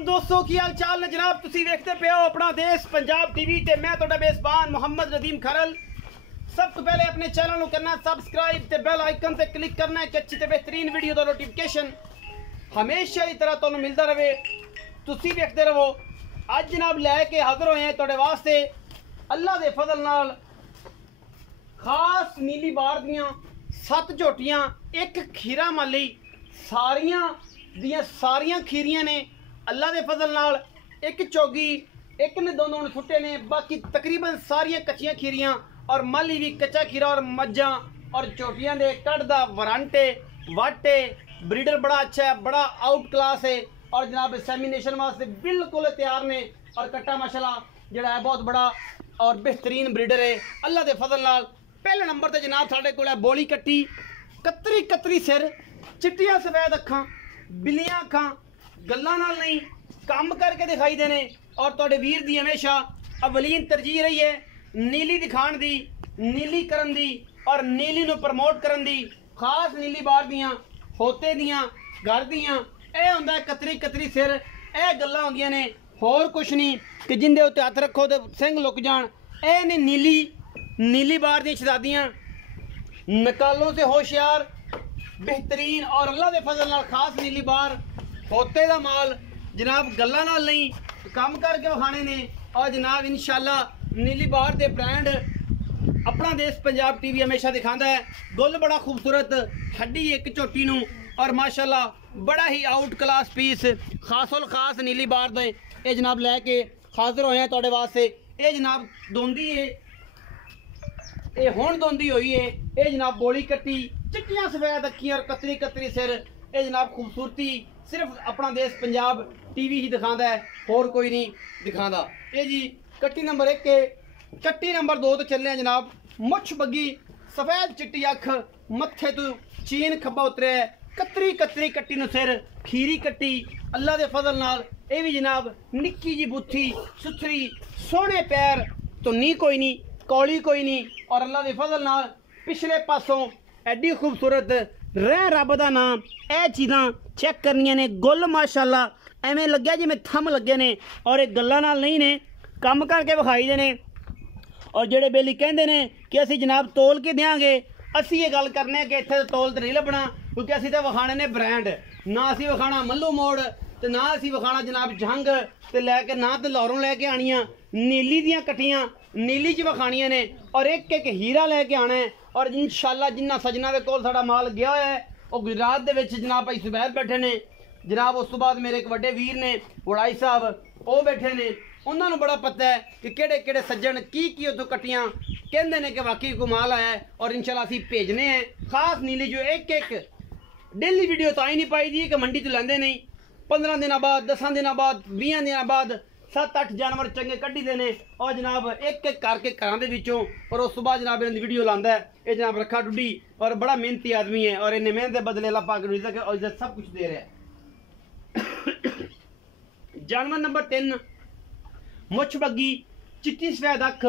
दोस्तों की हाल चाल ने जनाब तुसी देखते पे हो अपना देश पंजाब टीवी ते मैं तोड़ा मेजबान मोहम्मद नदीम खरल। सब तो पहले अपने चैनल को करना सब्सक्राइब ते बेल आइकन ते क्लिक करना है कि अच्छी ते बेहतरीन वीडियो का नोटिफिकेशन हमेशा ही तरह तुहानू मिलता रहे, तुसी देखते रहो। अज जनाब लैके हाजिर होए हैं तुहाडे वास्ते अल्लाह दे फजल नाल खास नीली बार दियां 7 झोटियां, एक खीरा माली, सारियां दियां सारियां खीरियां ने अल्लाह दे फजल नाल। एक चौगी, एक ने दोनों फुटे ने, बाकी तकरीबन सारियां कच्चियां खीरियां और माली भी कच्चा खीरा और मज्जा और चोटियां दे कड़दा वरांटे वाटे ब्रीडर बड़ा अच्छा है, बड़ा आउट क्लास है और जनाब सेमिनेशन वास्ते बिल्कुल तैयार ने। और कट्टा माशाल्लाह जड़ा है बहुत बड़ा और बेहतरीन ब्रीडर है अल्लाह दे फजल नाल। पहले नंबर ते जनाब साडे कोल है बोली कट्टी, कतरी कतरी सिर, चिट्टियां सफेद अखां, बिलियां अखां, गल्लां नाल नहीं काम करके दिखाई देने। और तुहाडे वीर दी हमेशा अवलीन तरजीह रही है नीली दिखाण दी, नीली करन दी और नीली नू प्रमोट करन दी। खास नीली बार दियां होते दियां घर दियां ए हुंदा है कतरी कतरी सिर, ए गल्लां हुंदियां ने, होर कुछ नहीं कि जिंदे उत्ते हत्थ रखो तो सिंह लुक जान। ए ने नीली बार दी शहजादियां, नकालों से होशियार, बेहतरीन और अल्लाह दे फजल नाल खास नीली बार होते दा माल जनाब गल्लां नाल नहीं काम करके विखाने ने। और जनाब इंशाल्लाह नीली बार दे ब्रांड अपना देश पंजाब टीवी हमेशा दिखाता है। गुल बड़ा खूबसूरत, हड्डी एक झोटी नू और माशाल्लाह बड़ा ही आउट क्लास पीस खासोल खास नीली बार दे ये जनाब लैके हाजिर होए हैं तुहाडे वास्ते। ये जनाब दोंदी है, ये हुण दोंदी हुई है। ये जनाब बोली कट्टी, चिट्टियां सफेद अखियां और कतरी कतरी सिर, ये जनाब खूबसूरती सिर्फ अपना देश पंजाब टीवी ही दिखाता है, होर कोई नहीं दिखाता। ये जी कट्टी नंबर 1 है। कट्टी नंबर 2 तो चले जनाब मुछ बग्गी, सफेद चिट्टी अख, मत्थे तो चीन खब्बा उतरे है, कतरी कतरी कट्टी नु सिर, खीरी कट्टी अल्लाह दे फजल नाल। ये भी जनाब निक्की जी बुथी सुथरी, सोहने पैर, धुन्नी कोई नहीं, कौली कोई नहीं और अल्लाह दे फजल नाल पिछले पासों एडी खूबसूरत रह रब दा नाम। ए चीज़ां चेक करनियां ने, गुल माशाल्लाह एवें लग्या जिवें थम लगे ने और एक गल्लां नाल नहीं ने काम करके विखाई दे ने। और जेडे बेली कहंदे ने कि असी जनाब तोल के देंगे, असी ये गल करने कि इत्थे तोल तो नहीं लभना क्योंकि असी तो विखाने ने ब्रांड, ना असी विखाना मल्लू मोड़ ते ना असी विखाना जनाब जंग ते लैके ना तो लाहौरों लैके आनियां नीली दियां कट्टियां नीली च विखानियां ने और एक एक हीरा लैके आना है। और इंशाल्लाह जिन्ना सजना दे कोल साडा माल गया है वो गुजरात दे विच जनाब भाई सुबैर बैठे ने जनाब। उस तो बाद मेरे एक वड्डे वीर ने वड़ाई साहब वो बैठे ने, उन्होंने बड़ा पता है कि केड़े केड़े सज्जन की उतों कट्टियां कहते हैं कि वाकई को माल आया है और इंशाल्लाह असी भेजने हैं। खास नीली जो एक एक डेली वीडियो तो आई नहीं पाई दी कि मंडी तो लेंदे नहीं, 15 दिन बाद 10 दिन बाद 20 दिन बाद 7-8 जानवर चंगे कड्ढी देने और जनाब एक एक करके घरों के विचों और उस बाद जनाब इन्हें वीडियो लाता है। ये जनाब रखा डुडी और बड़ा मेहनती आदमी है और इन्हें मेहनत के बदले अल्लाह पाक नूं इज्जत और इज्जत सब कुछ दे रहा है। जानवर नंबर 3 मुछ बग्गी, चिट्टी सफेद अख,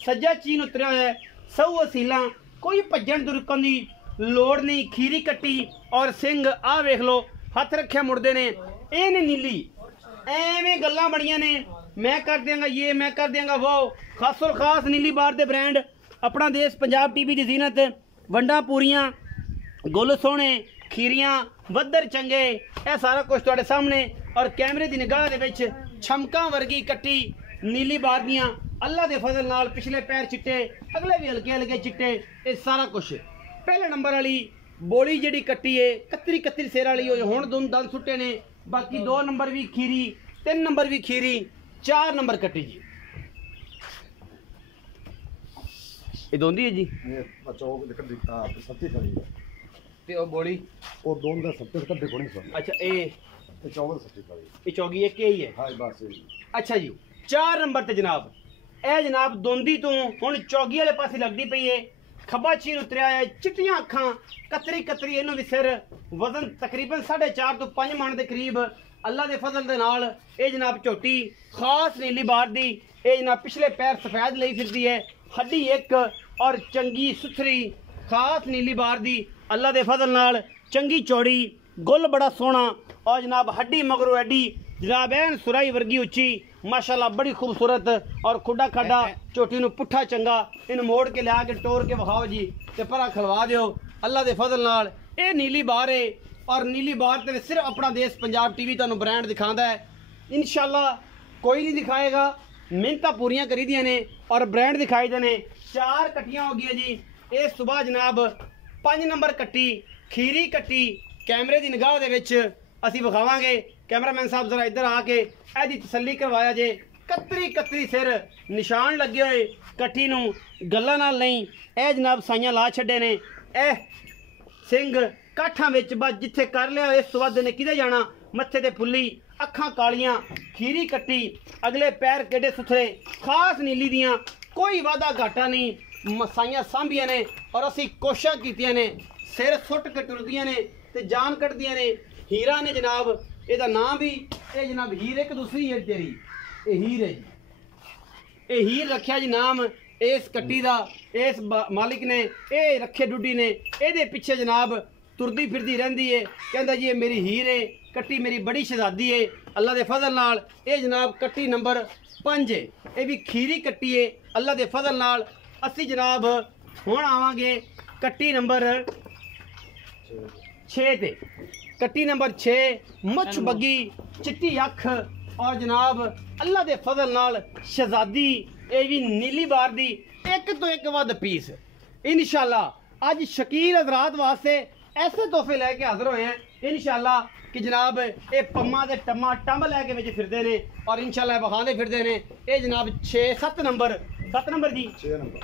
सज्जा चीन उतरिया है, सौ असीलां, कोई भज्जन दुरकन की लोड़ नहीं, खीरी कट्टी और सिंह आ वेख लो हथ रखे मुड़ते ने। ये ने नीली एवें गल्लां बड़ियां ने, मैं कर देंगा ये, मैं कर देंगा वो। खासोल खास नीली बार दे ब्रांड अपना देश पंजाब टीवी की जीनत, वंडा पूरियां, गुल सोहने, खीरियां, वद्दर चंगे, यह सारा कुछ तुहाडे सामने। और कैमरे की निगाह दे विच छमकां वर्गी कट्टी नीली बार दियां अल्लाह दे फजल नाल, पिछले पैर चिट्टे, अगले भी हल्के हल्के चिट्टे, ये सारा कुछ। पहले नंबर वाली बोली जिहड़ी कट्टी है कतरी कतरी सिर वाली हुण दोन दंद सुट्टे ने, बाकी 2 नंबर भी खीरी, 3 नंबर भी खीरी, 4 नंबर कट्टी जी। ये दोंदी है जी, ये बचाओ कट्टी सत्ती खड़ी है ते ओ बोली वो दोन दा सत्ते कट्टे कोनी सो। अच्छा ये चौवन सत्ती खड़ी, ये चौगी एक ही है। हां बस अच्छा जी 4 नंबर ते जनाब ए जनाब दोंदी तो हुण चौगी वाले पासे लगदी पई है, खब्बा चीर उतरिया है, चिट्टियां अखां, कतरी कतरी इन्हों भी सिर, वजन तकरीबन 4.5 तो 5 मन के करीब अल्लाह के फजल दे नाल। ये जनाब झोटी खास नीली बार दी, ये जनाब पिछले पैर सफेद लई फिरदी है, हड्डी एक और चंगी सुथरी खास नीली बार दी अल्लाह के फजल नाल, चंगी चौड़ी, गुल बड़ा सोहना और जनाब हड्डी मगरों एडी जनाब एन सुराई वर्गी उच्ची माशाल्लाह बड़ी खूबसूरत और खुडा खाडा चोटी नूं पुट्ठा चंगा इन मोड़ के लिया के टोर के विखाओ जी ते परा खलवा दिओ अल्लाह दे फजल नाल। ये नीली बार है और नीली बार ते सिर्फ अपना देश पंजाब टीवी तुहानूं ब्रांड दिखांदा है। इंशाल्लाह कोई नहीं दिखाएगा, मिहनतां पूरियां करी दियां ने और ब्रांड दिखाई दे ने। 4 कट्टियां हो गई जी। ये सुबह जनाब 5 नंबर कट्टी खीरी कट्टी कैमरे की निगाह दे विच असीं विखावांगे। कैमरामैन साहब जरा इधर आके एदी तसल्ली करवाया जे। कतरी कतरी सिर निशान लगे हुए कट्टी नूं गल्लां नाल नहीं। ए जनाब साइयां ला छड्डे ने। ए सिंह काठां विच बस जिथे कर लिया इस तो वध ने किते जाना। मत्थे ते फुल्ली अखां कालियां खीरी कट्टी अगले पैर केडे सुथरे खास नीली दियां कोई वादा घाटा नहीं। मसाइयां सांभियां ने और असी कोशिश कीतियां ने। सिर सुट के टुरदियां ने ते जान कटदियां ने। हीरा ने जनाब ਇਹਦਾ नाम भी ये जनाब हीर एक दूसरी है तेरी ये हीर है जी। ये हीर रखा जी नाम इस कट्टी का इस मालिक ने ये रखे डुडी ने। ये पिछे जनाब तुरदी फिरदी रहती है कहता जी ये मेरी हीर है कट्टी मेरी बड़ी शहजादी है अल्लाह के फजल नाल। ये जनाब कट्टी नंबर 5 है। ये भी खीरी कट्टी है अल्लाह के फजल नाल। असी जनाब हुण आवांगे कट्टी नंबर 6 ते। कट्टी नंबर 6 मुछ बग्गी चिट्टी अख और जनाब अल्लाह के फजल नाल शहजादी। ये भी नीली बार दी एक तो एक वध पीस इंशाल्लाह। अज शकील हजरात वास्ते ऐसे तोहफे लैके हाजिर होए हैं इंशाल्लाह कि जनाब ये पम्मा दे टम्मा टंब लैके विच फिरदे ने और इंशाल्लाह बखांदे फिरदे ने। ये जनाब 7 नंबर जी 6 नंबर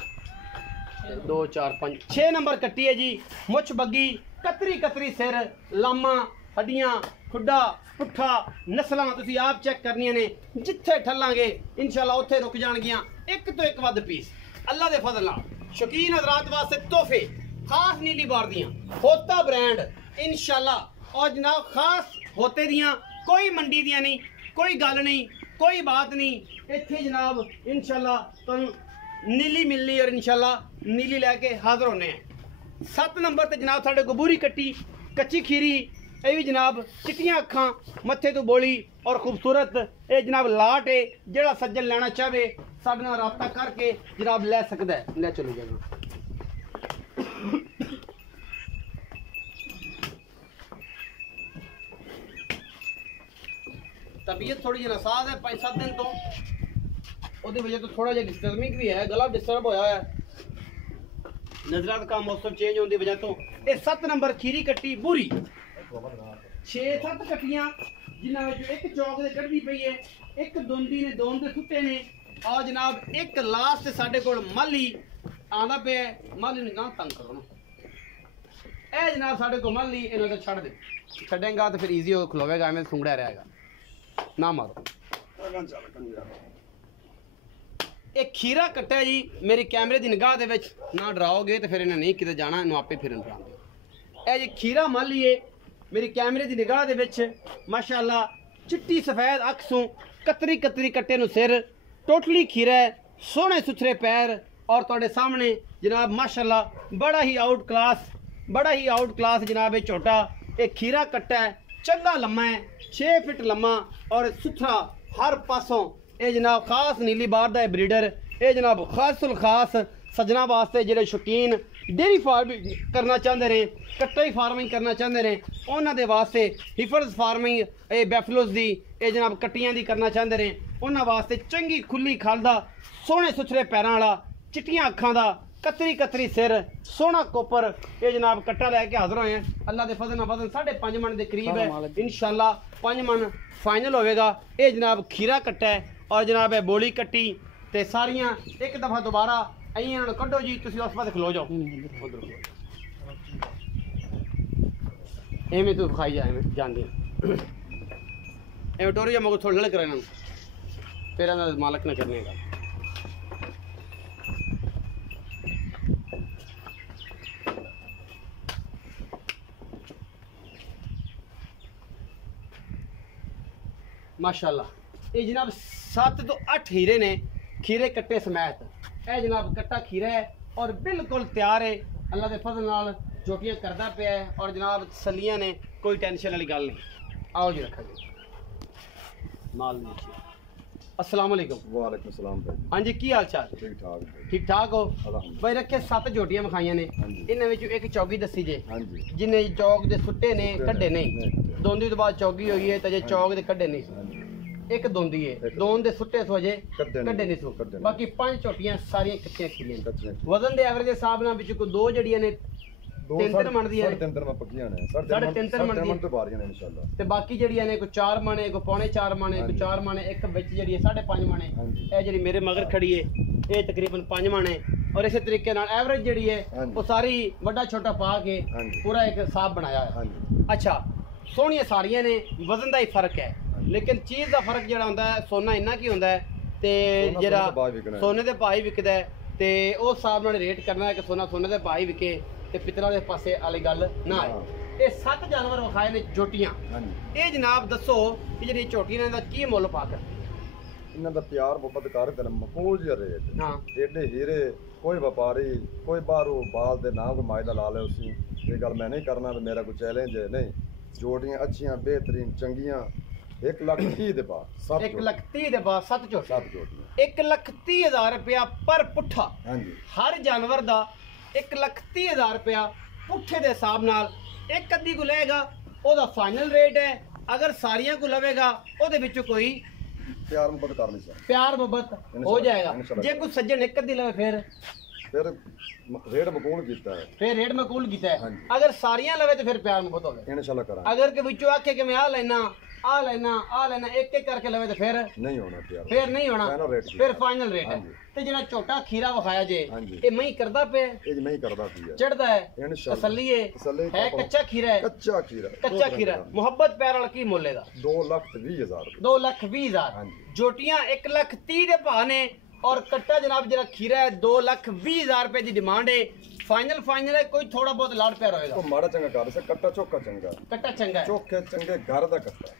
2 4 5 6 नंबर कट्टी है जी। मुछ बग्गी कतरी कतरी सिर लामा हड्डियां खुडा पुट्ठा नस्लां तुसीं आप चेक करनियां ने। जिथे ठल्लांगे इंशाल्लाह उत्थे रुक जाणगियां। एक तो एक वध पीस अल्लाह दे फजल नाल। शौकीन हजरात वास्ते तोहफे खास नीली बार दियां होता ब्रांड इंशाल्लाह। और जनाब खास होते दियां कोई मंडी दियां नहीं कोई गल नहीं कोई बात नहीं। इत्थे जनाब इंशाल्लाह तुहानूं नीली मिलनी और इंशाल्लाह नीली लैके हाजिर होने हैं। 7 नंबर ते जनाब साढ़े गोबूरी कट्टी कच्ची खीरी। ये भी जनाब चिट्टियां अखां मत्थे तो बोली और खूबसूरत। ये जनाब लाट है जेड़ा सज्जन लेना चाहे साडे नाल राबता करके जनाब ले सकदा है। ले चलो जनाब तबीयत थोड़ी जी नासाज है 5-7 दिन तो ਉਹਦੀ वजह तो थोड़ा जिहा डिस्टर्बिंग भी है गला डिस्टर्ब होया है नजरात का मौसम चेंज होने की वजह तो। ये 7 नंबर खीरी कट्टी बुरी 6-7 कट्टियां जिन्होंने एक चौक से कढ़ी पई है एक दोंदी ने दोन दे सुट्टे ने और जनाब एक लास्ट साडे कोल माली आंदा पे माली ने ना तंग करो ना। ए जनाब साडे को माली इन्हां तो छड़ दे छड़ेगा तो फिर इजी हो खलोवेगा एवें सुंगड़ा रहेगा ना मारो। एक खीरा कट्टा है जी मेरी कैमरे की निगाह दे विच ना डराओगे तो फिर इन्हें नहीं किते जाना इन्हू आपे फिरन परांदे। जी खीरा माली है मेरी कैमरे की निगाह दे विच माशाअल्लाह चिट्टी सफेद अख सूं कतरी कतरी कट्टे नूं सिर टोटली खीरा है सोहने सुथरे पैर और तुहाडे सामने जनाब माशाअल्लाह बड़ा ही आउट क्लास जनाब ये झोटा। एक खीरा कट्टा है चंगा लम्मा है 6 फिट लम्मा और सुथरा हर पासों। ये जनाब खास नीली बार दा ब्रीडर। ये जनाब खासुल खास सजना वास्ते जेडे शौकीन डेयरी फार्मिंग करना चाहते हैं कट्टा फार्मिंग करना चाहते हैं उन्होंने दे वास्ते हिफर्स फार्मिंग ये बैफलोज दी ये जनाब कट्टियां दी करना चाहते हैं उन्होंने वास्ते चंगी खुली खल दा सोहने सुथरे पैरों वाला चिट्टियां अखां दा कतरी कतरी सिर सोहना कोपर। ये जनाब कट्टा लैके हाजिर होए हैं अल्लाह के फजल नाल 5.5 मन के करीब है इंशाल्लाह 5 मन फाइनल होएगा। ये जनाब खीरा कट्टा है और जनाब है बोली कट्टी ते सारियां एक दफ़ा दोबारा इन्होंने कड्डो जी तुसीं उस पासे खलो जाओ एवें तू खाई जा एवें जान दियां एवें टोरी जा मगो थोड़ा लड़ कर फिर मालक ने करने का। माशाअल्लाह ये जनाब 7 तो 8 हीरे ने खीरे कट्टे समेत। ए जनाब कट्टा खीरा है और बिल्कुल तैयार है अल्लाह के फजल नाल चोटियां करदा पिया है और जनाब तसल्लियां ने कोई टेंशन वाली गल नहीं। आओ जी रखा जी। माल नीचे। अस्सलाम वालेकुम। वालेकुम सलाम भाई। हाँ जी, की हाल चाल? ठीक ठाक भाई। ठीक ठाक हो अल्हम्दुलिल्लाह। भाई? रखे 7 झोटियां विखाइयां ने, ਹਾਂਜੀ। इन्हां विचों एक चौगी दसी जे हाँ जी जिन्हें चौक दे सुट्टे ने सुट्टे कड्डे ने, नहीं। नहीं। दोंदी तो बाद चौगी हुई है ते जे ਹਾਂਜੀ। चौक दे कड्डे नहीं हाँ जी एक दोंदी है, एक दोन दे सुट्टे सो जे कड्डे कड्डे नहीं सो। कड्डे नहीं। बाकी 5 झोटियां सारियां कच्चियां खीरियां ने। कच्चियां। वजन दे एवरेज हिसाब नाल विच कोई 2 जड़ियां ने 3 मन दियां ने 3.5 में पक्कियां ने। साढ़े तीन मन दी। तो बारियां ने इंशाल्लाह। ते बाकी जड़ियां ने कोई 4 मने, कोई पौने 4 मने, कोई ਹਾਂਜੀ। 4 मने, एक विच जड़ी है 5.5 मने। ਹਾਂਜੀ। ਇਹ ਜਿਹੜੀ ਮੇਰੇ ਮਗਰ ਖੜੀ ਹੈ ਇਹ ਤਕਰੀਬਨ 5 ਮਣ ਹੈ ਔਰ ਇਸੇ ਤਰੀਕੇ ਨਾਲ ਐਵਰੇਜ ਜਿਹੜੀ ਹੈ ਹਾਂਜੀ। ਉਹ ਸਾਰੀ ਵੱਡਾ ਛੋਟਾ ਪਾ ਕੇ ਹਾਂਜੀ। ਪੂਰਾ ਇੱਕ ਹਿਸਾਬ ਬਣਾਇਆ ਹੈ। हाँ जी ਅੱਛਾ, ਸੋਹਣੀਆਂ ਸਾਰੀਆਂ ਨੇ, ਵਜ਼ਨ ਦਾ ਹੀ ਫਰਕ ਹੈ, ਹਾਂਜੀ। ਲੇਕਿਨ ਚੀਜ਼ ਦਾ ਫਰਕ ਜਿਹੜਾ ਹੁੰਦਾ ਹੈ ਸੋਨਾ ਇੰਨਾ ਕੀ ਹੁੰਦਾ ਹੈ ਤੇ ਸੋਨਾ ਜਿਹੜਾ ਸੋਨੇ ਦੇ ਭਾਅ ਵਿਕਣਾ ਹੈ। ਸੋਨੇ ਦੇ ਭਾਅ ਹੀ ਵਿਕਦਾ ਹੈ ਤੇ ਉਸ ਹਿਸਾਬ ਨਾਲ ਰੇਟ ਕਰਨਾ ਹੈ ਕਿ ਸੋਨਾ ਸੋਨੇ ਦੇ ਭਾਅ ਹੀ ਵਿਕੇ ਤੇ ਪਿੱਤਲਾਂ ਦੇ ਪਾਸੇ ਵਾਲੀ ਗੱਲ ਨਾ ਹਾਂ। ਆਏ। ਇਹ 7 ਜਾਨਵਰ ਵਿਖਾਏ ਨੇ ਝੋਟੀਆਂ। हाँ जी। ਇਹ ਜਨਾਬ ਦੱਸੋ ਕਿ ਜਿਹੜੀ ਝੋਟੀਆਂ ਨੇ ਦਾ ਕੀ ਮੁੱਲ ਪਾ ਕਰ? इन्हां दा प्यार मोहब्बत कर ते मकबूल जिहा रेट। ਹਾਂ एडे हीरे कोई व्यापारी कोई बाहरों बाल दे ना कोई मायदा ला ले उसी ये गल मैं नहीं करना ते मेरा कोई चैलेंज है नहीं। जोड़ियां अच्छियां बेहतरीन चंगियां 1,30,000 दे पा 7 1,30,000 ਦੇ ਬਾਅਦ 7 ਝੋਟੀਆਂ। 7 जोड़ियां। 1,30,000 रुपया पर पुट्ठा। हाँ जी हर जानवर ਦਾ 1,30,000 रुपया पुट्ठे ਦੇ ਹਿਸਾਬ ਨਾਲ ਇੱਕ ਅੱਧੀ ਕੋ ਲਏਗਾ ਉਹਦਾ ਫਾਈਨਲ ਰੇਟ ਹੈ। ਅਗਰ ਸਾਰੀਆਂ ਕੋ ਲਵੇਗਾ ਉਹਦੇ ਵਿੱਚੋਂ ਕੋਈ प्यार मोहब्बत कर नहीं सकता ਪਿਆਰ ਮੁਹੱਬਤ ਹੋ ਜਾਏਗਾ। ਜੇ ਕੋਈ ਸੱਜਣ ਇੱਕ ਅੱਧੀ ਲਵੇ फिर रेट मकबूल कीता है ਫਿਰ ਰੇਟ ਮੈਂ ਕਬੂਲ ਕੀਤਾ ਹੈ। ਹਾਂਜੀ। ਅਗਰ ਸਾਰੀਆਂ ਲਵੇ ਤੇ ਫਿਰ ਪਿਆਰ ਮੁਹੱਬਤ ਹੋਵੇ। इंशाल्लाह करा ਅਗਰ ਕਿ ਵਿੱਚੋਂ ਆਖੇ ਕਿ ਮੈਂ ਆ ਲੈਣਾ ਇੱਕ ਇੱਕ ਕਰਕੇ ਲਵੇ ਤੇ ਫਿਰ नहीं होना प्यार ਫਿਰ ਨਹੀਂ ਹੋਣਾ, Final rate ਫਿਰ ਫਾਈਨਲ ਰੇਟ ਹੈ। ਹਾਂਜੀ। ਤੇ ਜਿਹੜਾ ਝੋਟਾ ਖੀਰਾ ਵਿਖਾਇਆ ਜੇ ਹਾਂਜੀ। ਇਹ ਮੈਂ ਕਰਦਾ ਪਿਆ ये मैं ही करदा पिया ਚੜਦਾ ਹੈ इंशाल्लाह ਤਸੱਲੀ ਹੈ तसल्ली ਹੈ पापा। ਕੱਚਾ ਖੀਰਾ ਹੈ कच्चा खीरा ਕੱਚਾ ਖੀਰਾ ਮੁਹੱਬਤ ਪਿਆਰ ਵਾਲਾ ਕੀ ਮੁੱਲ ਇਹਦਾ? 2,20,000 2,20,000। ਹਾਂਜੀ। ਜੋਟੀਆਂ 1,30,000 ਦੇ ਭਾਅ ਨੇ ਔਰ ਕੱਟਾ ਜਨਾਬ ਜਿਹੜਾ ਖੀਰਾ ਹੈ 2,20,000 ਰੁਪਏ ਦੀ ਡਿਮਾਂਡ ਹੈ। ਫਾਈਨਲ ਹੈ, ਕੋਈ ਥੋੜਾ ਬਹੁਤ ਲਾੜ ਪਿਆਰ ਹੋਏਗਾ। तो माड़ा चंगा कर से कट्टा चौका चंगा ਕੱਟਾ ਚੰਗਾ ਹੈ, चोखे चंगे घर दा कट्टा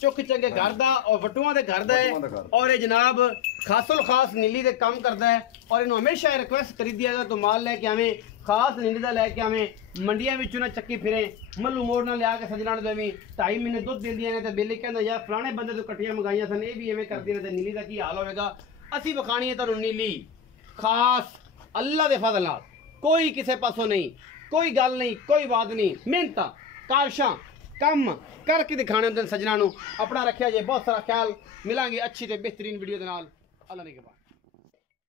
ਚੁੱਕ ਚੰਗੇ ਘਰ ਦਾ ਔਰ ਵਟੂਆਂ ਦੇ ਘਰ ਦਾ ਵਟੂਆਂ ਦਾ ਹੈ ਘਰ। ਔਰ ਇਹ ਜਨਾਬ ਖਾਸੁਲ ਖਾਸ ਨੀਲੀ ਦੇ ਕੰਮ ਕਰਦਾ ਹੈ ਔਰ ਇਹਨੂੰ ਹਮੇਸ਼ਾ ਇਹ ਰਿਕੁਐਸਟ ਕਰੀ ਦਿਆ ਤੂੰ ਮਾਲ ਲੈ ਕੇ ਆਵੇਂ, ਖਾਸ ਨੀਲੀ ਦਾ ਲੈ ਕੇ ਆਵੇਂ, ਮੰਡੀਆਂ ਵਿੱਚੋਂ ਨਾ ਚੱਕੀ ਫਿਰੇ, ਮੱਲੂ ਮੋੜ ਨਾਲ ਲਿਆ ਕੇ ਸੱਜਣਾ ਨੂੰ ਦੇਵੀਂ। 2.5 ਮਹੀਨੇ ਦੁੱਧ ਦਿੰਦੀਆਂ ਨੇ ਤੇ ਬੇਲੀ ਕਹਿੰਦਾ ਯਾਰ ਫਲਾਣੇ ਬੰਦੇ ਤੋਂ ਕੱਟੀਆਂ ਮੰਗਾਈਆਂ ਸਨ, ਇਹ ਵੀ ਐਵੇਂ ਕਰਦੀਆਂ ਨੇ ਤੇ ਨੀਲੀ ਦਾ ਕੀ ਹਾਲ ਹੋਵੇਗਾ। ਅਸੀਂ ਵਿਖਾਣੀ ਹੈ ਤੁਹਾਨੂੰ ਨੀਲੀ ਖਾਸ ਅੱਲਾ ਦੇ ਫਜ਼ਲ ਨਾਲ, ਕੋਈ ਕਿਸੇ ਪਾਸੋਂ ਨਹੀਂ, ਕੋਈ ਗੱਲ ਨਹੀਂ, ਕੋਈ ਬਾਤ ਨਹੀਂ, ਮਿਹਨਤਾਂ ਕਾਵਸ਼ਾਂ ਕੰਮ ਕਰਕੇ ਦਿਖਾਣੇ ਹੁੰਦੇ ਨੇ ਸੱਜਣਾ ਨੂੰ। ਆਪਣਾ ਰੱਖਿਆ ਜੇ ਬਹੁਤ ਸਾਰਾ ਖਿਆਲ। ਮਿਲਾਂਗੇ ਅੱਛੀ ਤੇ ਬਿਹਤਰੀਨ ਵੀਡੀਓ ਦੇ ਨਾਲ। ਅੱਲਾ ਨੇ